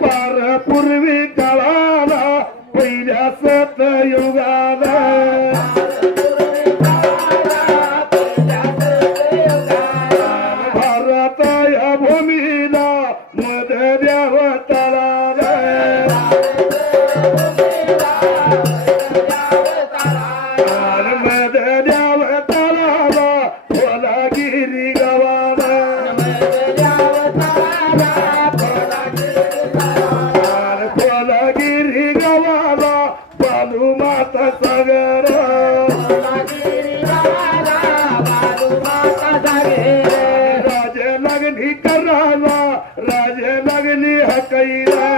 पार पूर्वी काळाला पहिल्या सतयुगाला भारत या भूमीला मध द्याव तळाला मध द्याव तळाला खोलागिरी गावाला खोलागिरी गावाला बालू माता सागर राजे लागली करायला राजे लागली हकैला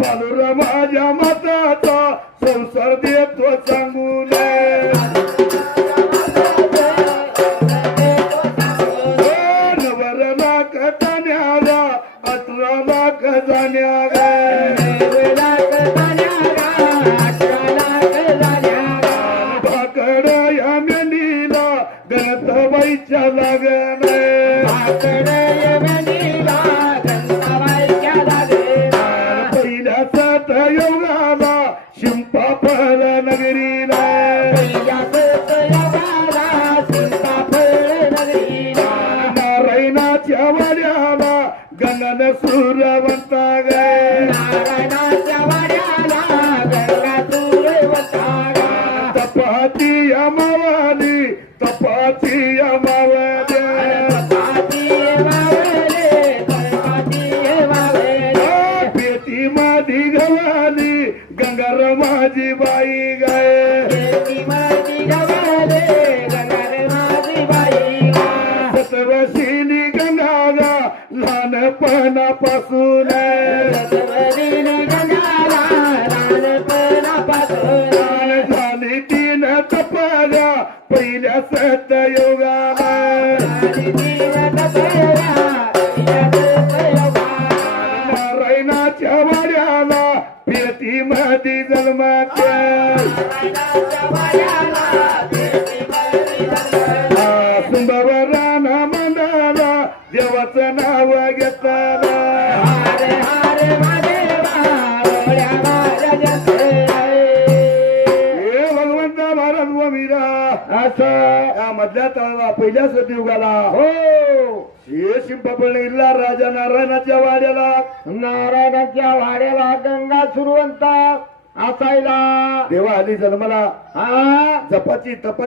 बालूर माझ्या मताचा संसार देतो सांगून नवर लाख जाण्याला 18 लाख जाण्याला भाकड या मेनीला गणतबाईच्या लागण पहिल्या सतयुगाला शिंपाफळ नगरीला नारायणाच्या वाड्याला गणन सूरवंता तपाती मावाली तपाती मावली पेटी माझी गवाली गंगार माझी बाई सतवशीली गंगा लहानपणापासून झाली तीन तपल्या पहिल्या सतयुगाला नारायणाच्या वाड्याला पेटी मध्ये जन्माच्या सुंभवराना मंदाला देवाचं नाव घेतला भगवंता महाराज व मीरा असं या मधल्या तळाला पहिल्या सतयुगाला हो हे शिंपापळीला राजा नारायणाच्या वाड्याला गंगा सुरवंता असायला देवा आली जन्मला जपाची तप